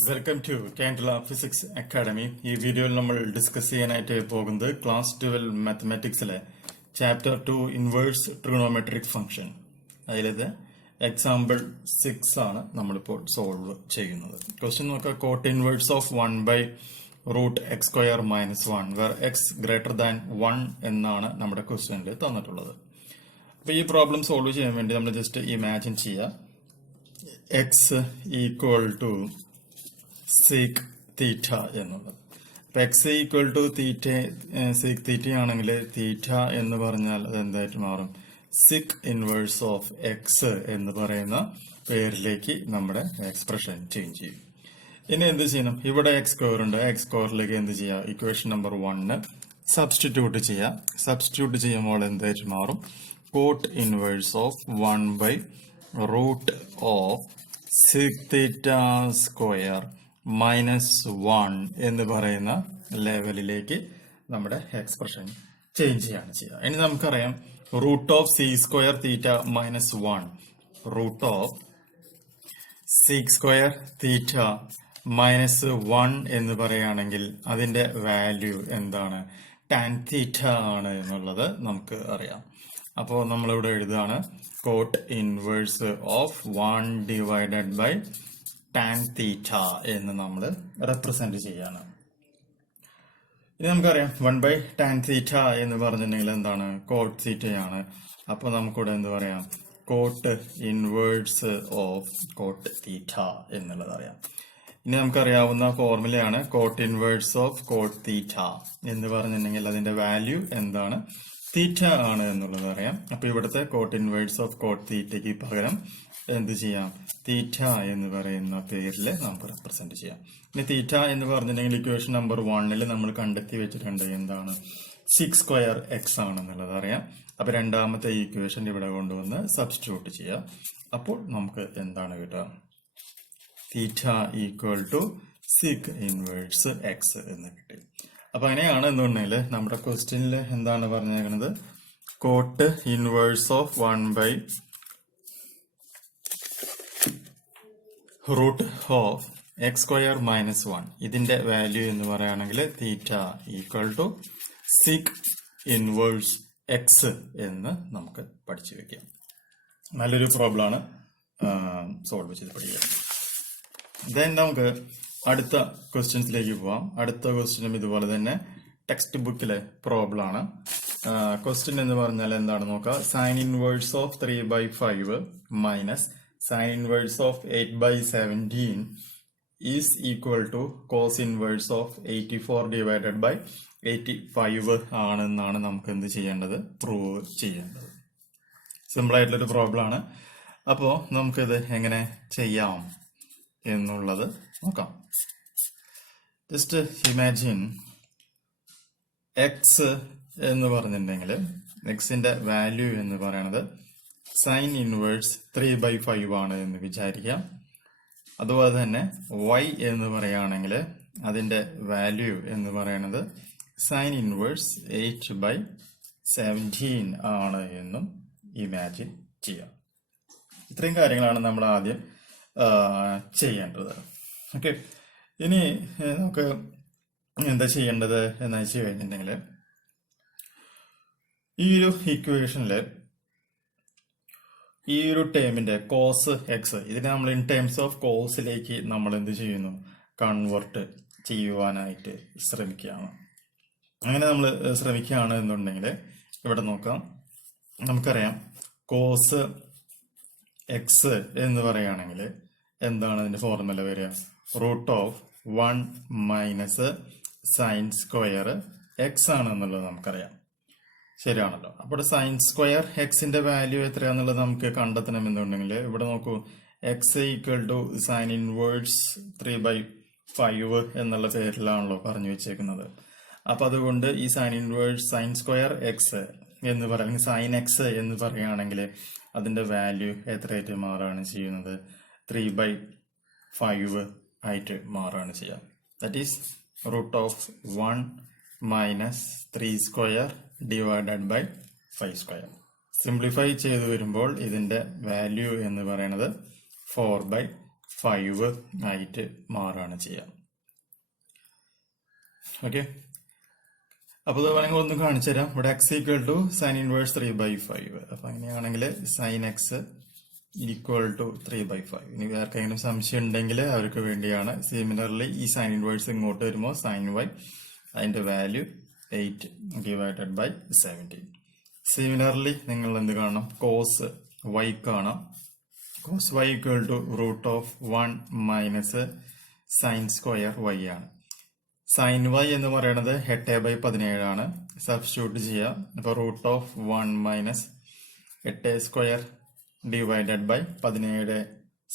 Welcome to കാൻഡില physics academy. ഈ വീഡിയോയിൽ നമ്മൾ ഡിസ്കസ് ചെയ്യാനായിട്ട് പോകുന്നത് ക്ലാസ് 12 മാത്തമാറ്റിക്സിലെ ചാപ്റ്റർ 2 ഇൻവേഴ്സ് ട്രിഗണോമെട്രിക് ഫംഗ്ഷൻ. അതിലത് എക്സാമ്പിൾ 6 ആണ് നമ്മളിപ്പോൾ സോൾവ് ചെയ്യുന്നത്. ക്വസ്റ്റ്യൻ നോക്കുക. Cot inverse of 1/√x² - 1 where x greater than 1 എന്നാണ് നമ്മുടെ ക്വസ്റ്റ്യനിൽ തന്നിട്ടുള്ളത്. അപ്പൊ ഈ പ്രോബ്ലം സോൾവ് ചെയ്യാൻ വേണ്ടി നമ്മൾ ജസ്റ്റ് ഇമാജിൻ ചെയ്യുക x equal to sec theta എന്നുള്ളത്. അപ്പൊ x equal to theta sec theta ആണെങ്കിൽ തീറ്റ എന്ന് പറഞ്ഞാൽ അത് എന്തായിട്ട് മാറും? സിക് ഇൻവേഴ്സ് ഓഫ് എക്സ് എന്ന് പറയുന്ന പേരിലേക്ക് നമ്മുടെ എക്സ്പ്രഷൻ ചേഞ്ച് ചെയ്യും. ഇനി എന്ത് ചെയ്യണം? ഇവിടെ എക്സ് സ്ക്വയർ ഉണ്ട്. എക്സ് സ്ക്വയറിലേക്ക് എന്ത് ചെയ്യുക? ഇക്വേഷൻ നമ്പർ 1 സബ്സ്റ്റിറ്റ്യൂട്ട് ചെയ്യുക. സബ്സ്റ്റിറ്റ്യൂട്ട് ചെയ്യുമ്പോൾ എന്തായിട്ട് മാറും? Coat inverse of 1/√of sec theta square -1 എന്ന് പറയുന്ന ലെവലിലേക്ക് നമ്മുടെ എക്സ്പ്രഷൻ ചേഞ്ച് ചെയ്യാണ് ചെയ്യുക. ഇനി നമുക്കറിയാം √of sec² theta -1 √of sec² തീറ്റ -1 എന്ന് പറയുകയാണെങ്കിൽ അതിന്റെ വാല്യൂ എന്താണ്? tan തീറ്റ ആണ് എന്നുള്ളത് നമുക്ക് അറിയാം. അപ്പോൾ നമ്മളിവിടെ എഴുതുകയാണ് കോട്ട് ഇൻവേഴ്സ് ഓഫ് 1/tan തീറ്റ എന്ന് നമ്മൾ റെപ്രസെന്റ് ചെയ്യാണ്. ഇനി നമുക്കറിയാം 1/tan തീറ്റ എന്ന് പറഞ്ഞിട്ടുണ്ടെങ്കിൽ എന്താണ്? കോട്ട് തീറ്റയാണ്. അപ്പൊ നമുക്കിവിടെ എന്ത് പറയാം? Cot inverse of cot theta എന്നുള്ളത് അറിയാം. ഇനി നമുക്കറിയാവുന്ന ഫോർമുലയാണ് cot inverse of cot theta എന്ന് പറഞ്ഞിട്ടുണ്ടെങ്കിൽ അതിന്റെ വാല്യൂ എന്താണ്? തീറ്റ ആണ് എന്നുള്ളത് അറിയാം. അപ്പൊ ഇവിടുത്തെ കോട്ട് ഇൻവേഴ്സ് ഓഫ് കോട്ട് തീറ്റയ്ക്ക് പകരം എന്ത് ചെയ്യാം? തീറ്റ എന്ന് പറയുന്ന പേരിൽ നമുക്ക് റെപ്രസെന്റ് ചെയ്യാം. ഇനി തീറ്റ എന്ന് പറഞ്ഞിട്ടുണ്ടെങ്കിൽ ഇക്വേഷൻ നമ്പർ 1 നമ്മൾ കണ്ടെത്തി വെച്ചിട്ടുണ്ട് എന്താണ്? sec² ആണെന്നുള്ളത് അറിയാം. അപ്പൊ രണ്ടാമത്തെ ഇക്വേഷൻ ഇവിടെ കൊണ്ടുവന്ന് സബ്സ്റ്റിറ്റ്യൂട്ട് ചെയ്യാം. അപ്പോൾ നമുക്ക് എന്താണ് കിട്ടുക? Theta equal to sec inverse x എന്ന് കിട്ടി. അപ്പൊ അങ്ങനെയാണ് എന്നുണ്ടെങ്കിൽ നമ്മുടെ ക്വസ്റ്റ്യനിൽ എന്താണ് പറഞ്ഞേക്കുന്നത്? Coat inverse of 1/√of x² - 1 ഇതിന്റെ വാല്യൂ എന്ന് പറയുകയാണെങ്കിൽ theta equal to sec inverse x എന്ന് നമുക്ക് പഠിച്ചു വെക്കാം. നല്ലൊരു പ്രോബ്ലം ആണ്, സോൾവ് ചെയ്ത് പഠിക്കാം. ദെൻ നമുക്ക് അടുത്ത ക്വസ്റ്റ്യൻസിലേക്ക് പോവാം. അടുത്ത ക്വസ്റ്റ്യനും ഇതുപോലെ തന്നെ ടെക്സ്റ്റ് ബുക്കിലെ പ്രോബ്ലം ആണ്. ക്വസ്റ്റ്യൻ എന്ന് പറഞ്ഞാൽ എന്താണ് നോക്കുക? Sine inverse of 3/5 minus sine inverse of 8/17 is equal to cos inverse of 84/85 ആണെന്നാണ് നമുക്ക് എന്ത് ചെയ്യേണ്ടത്? പ്രൂവ് ചെയ്യേണ്ടത്. സിമ്പിൾ ആയിട്ടുള്ളൊരു പ്രോബ്ലം ആണ്. അപ്പോ നമുക്കിത് എങ്ങനെ ചെയ്യാം എന്നുള്ളത് നോക്കാം. ജസ്റ്റ് ഇമാജിൻ എക്സ് എന്ന് പറഞ്ഞിട്ടുണ്ടെങ്കിൽ എക്സിന്റെ വാല്യൂ എന്ന് പറയുന്നത് സൈൻ ഇൻവേഴ്സ് 3/5 ആണ് എന്ന് വിചാരിക്കാം. അതുപോലെ തന്നെ y എന്ന് പറയുകയാണെങ്കിൽ അതിന്റെ വാല്യൂ എന്ന് പറയുന്നത് സൈൻ ഇൻവേഴ്സ് 8/17 ആണ് എന്നും ഇമാജിൻ ചെയ്യാം. ഇത്രയും കാര്യങ്ങളാണ് നമ്മൾ ആദ്യം ചെയ്യേണ്ടത്. ഓക്കെ, ഇനി നമുക്ക് എന്താ ചെയ്യേണ്ടത് എന്ന് വെച്ച് കഴിഞ്ഞിട്ടുണ്ടെങ്കിൽ ഈ ഒരു ഇക്വേഷനില് ഈ ഒരു ടേമിന്റെ കോസ് എക്സ് ഇതിനെ നമ്മൾ ഇൻ ടേംസ് ഓഫ് കോസിലേക്ക് നമ്മൾ എന്ത് ചെയ്യുന്നു? കൺവേർട്ട് ചെയ്യുവാനായിട്ട് ശ്രമിക്കുകയാണ്. അങ്ങനെ നമ്മൾ ശ്രമിക്കുകയാണ് എന്നുണ്ടെങ്കിൽ ഇവിടെ നോക്കാം. നമുക്കറിയാം കോസ് എക്സ് എന്ന് പറയുകയാണെങ്കിൽ എന്താണ് അതിന്റെ ഫോർമുല വരിക? √of 1 minus sine square x ആണെന്നുള്ളത് നമുക്കറിയാം. ശരിയാണല്ലോ. അപ്പോൾ സൈൻ സ്ക്വയർ എക്സിന്റെ വാല്യൂ എത്രയാന്നുള്ളത് നമുക്ക് കണ്ടെത്തണമെന്നുണ്ടെങ്കിൽ ഇവിടെ നോക്കൂ, x equal to sine inverse 3/5 എന്നുള്ള പേരിലാണല്ലോ പറഞ്ഞു വെച്ചേക്കുന്നത്. അപ്പൊ അതുകൊണ്ട് ഈ sine inverse sine square x എന്ന് പറയുന്നത് സൈൻ എക്സ് എന്ന് പറയുകയാണെങ്കിൽ അതിന്റെ വാല്യൂ എത്രയായിട്ട് മാറുകയാണ് ചെയ്യുന്നത്? 3/5 ആയിട്ട് മാറുകയാണ് ചെയ്യുക. That is √of 1 minus 3² divided by 5². Simplify ചെയ്ത് വരുമ്പോൾ ഇതിന്റെ വാല്യൂ എന്ന് പറയുന്നത് 4/5 5 ആയിട്ട് മാറുകയാണ് ചെയ്യുക. ഓക്കെ, അപ്പോൾ ഇത് വേണമെങ്കിൽ ഒന്ന് കാണിച്ചു തരാം. ഇവിടെ x equal to sine inverse 3/5. അപ്പൊ അങ്ങനെയാണെങ്കിൽ സൈൻ എക്സ് ഈക്വൽ ടു 3/5. ഇനി ആർക്കെങ്കിലും സംശയം ഉണ്ടെങ്കിൽ അവർക്ക് വേണ്ടിയാണ്. സിമിലർലി ഈ സൈൻ ഇൻവേഴ്സ് ഇങ്ങോട്ട് വരുമ്പോൾ സൈൻ y അതിന്റെ വാല്യൂ 8 ഡിവൈഡഡ് ബൈ 17. സിമിലർലി നിങ്ങൾ എന്ത് കാണണം? കോസ് y കാണാം. Cos y equal to root of 1 minus sine square y ആണ്. സൈൻ y എന്ന് പറയുന്നത് 8/17 ആണ്. സബ്സ്റ്റിറ്റ്യൂട്ട് ചെയ്യാം. അപ്പൊ root of 1 minus 8 square divided by 17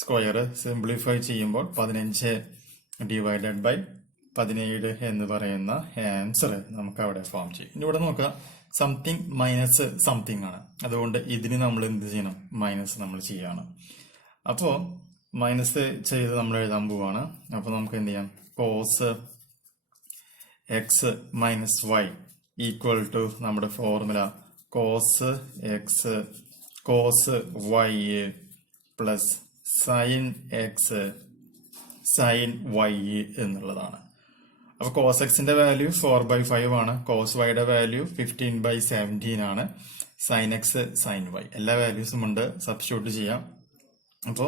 square simplify ചെയ്യുമ്പോൾ 15 ഡിവൈഡഡ് ബൈ 17 എന്ന് പറയുന്ന ആൻസർ നമുക്ക് അവിടെ ഫോം ചെയ്യും. ഇനി ഇവിടെ നോക്കുക, സംതിങ് മൈനസ് സംതിങ് ആണ്. അതുകൊണ്ട് ഇതിന് നമ്മൾ എന്ത് ചെയ്യണം? മൈനസ് നമ്മൾ ചെയ്യാണ്. അപ്പോ മൈനസ് ചെയ്ത് നമ്മൾ എഴുതാൻ പോവാണ്. അപ്പൊ നമുക്ക് എന്ത് ചെയ്യാം? Cos x minus y equal to നമ്മുടെ formula cos x cos y plus sine x sine y എന്നുള്ളതാണ്. അപ്പൊ കോസ് എക്സിന്റെ വാല്യൂ 4/5 ആണ്. കോസ് വൈയുടെ വാല്യൂ 15/17 ആണ്. സൈൻ എക്സ് സൈൻ വൈ എല്ലാ വാല്യൂസും ഉണ്ട്. സബ്സ്റ്റിറ്റ്യൂട്ട് ചെയ്യാം. അപ്പോ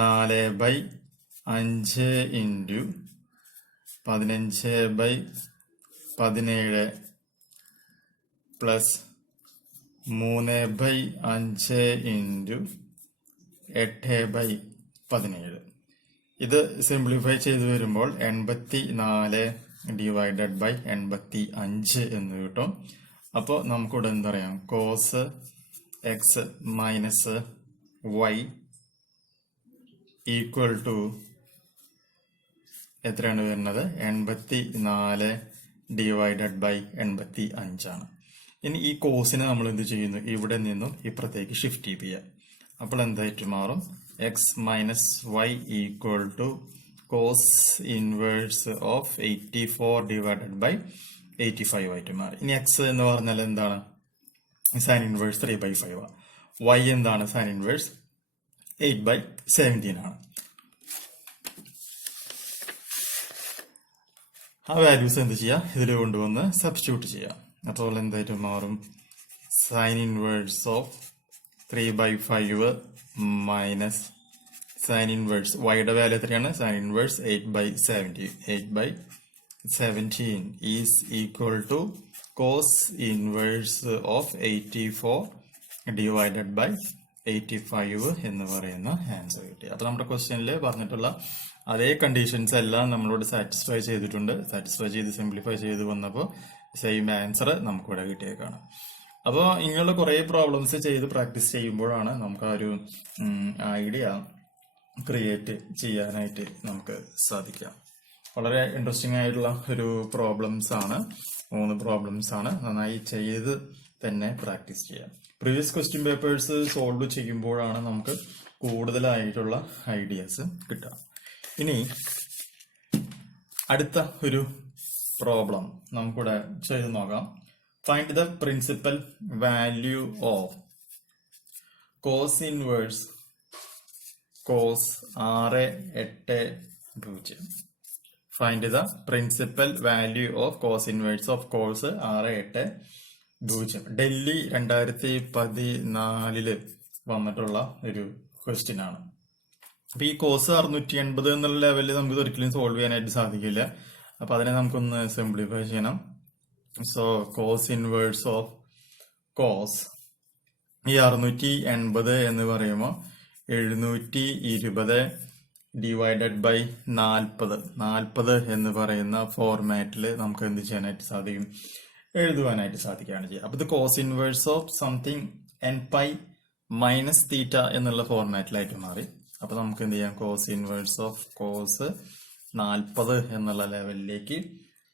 4/5 ഇൻറ്റു 15/17 പ്ലസ് 3/5 ഇൻറ്റു 8/17. ഇത് സിംപ്ലിഫൈ ചെയ്ത് വരുമ്പോൾ 84 ഡിവൈഡഡ് ബൈ 85 എന്ന് കിട്ടും. അപ്പോൾ നമുക്കിവിടെ എന്തറിയാം? Cos x minus y equal to എത്രയാണ് വരുന്നത്? 84 ഡിവൈഡഡ് ബൈ 85 ആണ്. ഇനി ഈ കോസിനെ നമ്മൾ എന്ത് ചെയ്യുന്നു? ഇവിടെ നിന്നും ഇപ്പുറത്തേക്ക് ഷിഫ്റ്റ് ചെയ്യുക. അപ്പോൾ എന്തായിട്ട് മാറും? X minus y equal to cos inverse of 84 divided by 85 ആയിട്ട് മാറി. ഇനി എക്സ് എന്ന് പറഞ്ഞാൽ എന്താണ്? സൈൻ ഇൻവേഴ്സ് 3/5 ആണ്. വൈ എന്താണ്? സൈൻ ഇൻവേഴ്സ് 8/17 ആണ്. ആ വാല്യൂസ് എന്ത് ചെയ്യാം? ഇതിൽ കൊണ്ടുവന്ന് സബ്സ്റ്റിറ്റ്യൂട്ട് ചെയ്യാം. അപ്പോൾ എന്തായിട്ട് മാറും? Sine inverse of 3/5 minus sine inverse വൈയുടെ വാല്യൂ എത്രയാണ്? Sine inverse 8/17 is equal to cos inverse of 84 divided by 85 എന്ന് പറയുന്ന ആൻസർ കിട്ടി. അപ്പൊ നമ്മുടെ ക്വസ്റ്റ്യനിൽ പറഞ്ഞിട്ടുള്ള അതേ കണ്ടീഷൻസ് എല്ലാം നമ്മളോട് സാറ്റിസ്ഫൈ ചെയ്തിട്ടുണ്ട്. സാറ്റിസ്ഫൈ ചെയ്ത് സിംപ്ലിഫൈ ചെയ്ത് വന്നപ്പോൾ സെയിം ആൻസർ നമുക്കിവിടെ കിട്ടിയേക്കാണ്. അപ്പോൾ ഇങ്ങനെയുള്ള കുറെ പ്രോബ്ലംസ് ചെയ്ത് പ്രാക്ടീസ് ചെയ്യുമ്പോഴാണ് നമുക്ക് ആ ഒരു ഐഡിയ ക്രിയേറ്റ് ചെയ്യാനായിട്ട് നമുക്ക് സാധിക്കാം. വളരെ ഇൻട്രസ്റ്റിംഗ് ആയിട്ടുള്ള ഒരു പ്രോബ്ലംസ് ആണ്. 3 പ്രോബ്ലംസ് ആണ്. നന്നായി ചെയ്ത് തന്നെ പ്രാക്ടീസ് ചെയ്യാം. പ്രീവിയസ് ക്വസ്റ്റ്യൻ പേപ്പേഴ്സ് സോൾവ് ചെയ്യുമ്പോഴാണ് നമുക്ക് കൂടുതലായിട്ടുള്ള ഐഡിയാസ് കിട്ടുക. ഇനി അടുത്ത ഒരു പ്രോബ്ലം നമുക്കിവിടെ ചെയ്ത് നോക്കാം. Find the principal value of cos inverse cos 680. Find the principal value of cos inverse of cos 680. Delhi 2014 വന്നിട്ടുള്ള ഒരു ക്വസ്റ്റ്യൻ ആണ്. അപ്പൊ ഈ കോസ് 680 എന്നുള്ള ലെവലിൽ നമുക്ക് ഒരിക്കലും സോൾവ് ചെയ്യാനായിട്ട് സാധിക്കില്ല. അപ്പൊ അതിനെ നമുക്കൊന്ന് സിംപ്ലിഫൈ ചെയ്യണം. So cos inverse of cos ഈ 680 എന്ന് പറയുമ്പോൾ 720 ഡിവൈഡഡ് ബൈ 40 എന്ന് പറയുന്ന ഫോർമാറ്റിൽ നമുക്ക് എന്ത് ചെയ്യാനായിട്ട് സാധിക്കും? എഴുതുവാനായിട്ട് സാധിക്കുകയാണ് ചെയ്യുക. അപ്പൊ ഇത് cos inverse of something n pi minus theta എന്നുള്ള ഫോർമാറ്റിലായിട്ട് മാറി. അപ്പൊ നമുക്ക് എന്ത് ചെയ്യാം? കോസ് ഇൻവേഴ്സ് ഓഫ് കോസ് 40 എന്നുള്ള ലെവലിലേക്ക്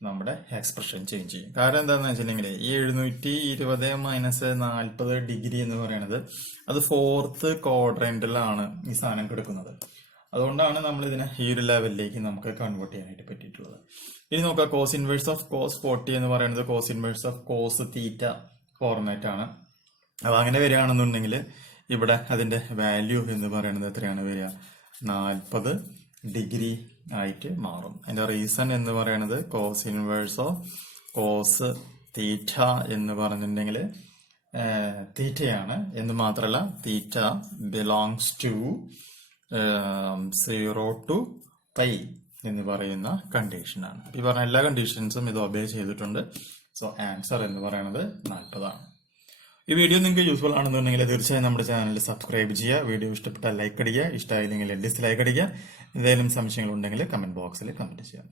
നമ്മുടെ എക്സ്പ്രഷൻ ചേഞ്ച് ചെയ്യും. കാരണം എന്താണെന്ന് വെച്ചിട്ടുണ്ടെങ്കിൽ ഈ 720 മൈനസ് 40 ഡിഗ്രി എന്ന് പറയുന്നത് അത് 4th ക്വാഡ്രന്റിലാണ് ഈ സാധനം കിടക്കുന്നത്. അതുകൊണ്ടാണ് നമ്മൾ ഇതിനെ ഈ ഒരു ലെവലിലേക്ക് നമുക്ക് കൺവേർട്ട് ചെയ്യാനായിട്ട് പറ്റിയിട്ടുള്ളത്. ഇനി നോക്കാം, കോസ് ഇൻവേഴ്സ് ഓഫ് കോസ് 40 എന്ന് പറയുന്നത് cos inverse of cos theta format ആണ്. അപ്പൊ അങ്ങനെ വരികയാണെന്നുണ്ടെങ്കിൽ ഇവിടെ അതിന്റെ വാല്യൂ എന്ന് പറയുന്നത് എത്രയാണ് വരിക? 40 ഡിഗ്രി ആയിട്ട് മാറും. അതിന്റെ റീസൺ എന്ന് പറയുന്നത് cos inverse of cos theta എന്ന് പറഞ്ഞിട്ടുണ്ടെങ്കിൽ തീറ്റയാണ് എന്ന് മാത്രമല്ല തീറ്റ ബിലോങ്സ് ടു 0 to π എന്ന് പറയുന്ന കണ്ടീഷനാണ്. ഈ പറഞ്ഞ എല്ലാ കണ്ടീഷൻസും ഇത് ഒബേ ചെയ്തിട്ടുണ്ട്. സോ ആൻസർ എന്ന് പറയുന്നത് 40 ആണ്. ഈ വീഡിയോ നിങ്ങൾക്ക് യൂസ്ഫുൾ ആണെന്നുണ്ടെങ്കിൽ തീർച്ചയായും നമ്മുടെ ചാനൽ സബ്സ്ക്രൈബ് ചെയ്യുക. വീഡിയോ ഇഷ്ടപ്പെട്ടാൽ ലൈക്ക് അടിക്കുക, ഇഷ്ടമായില്ലെങ്കിൽ ഡിസ്ലൈക്ക് അടിക്കുക. എന്തെങ്കിലും സംശയങ്ങൾ ഉണ്ടെങ്കിൽ കമന്റ് ബോക്സിൽ കമന്റ് ചെയ്യാം.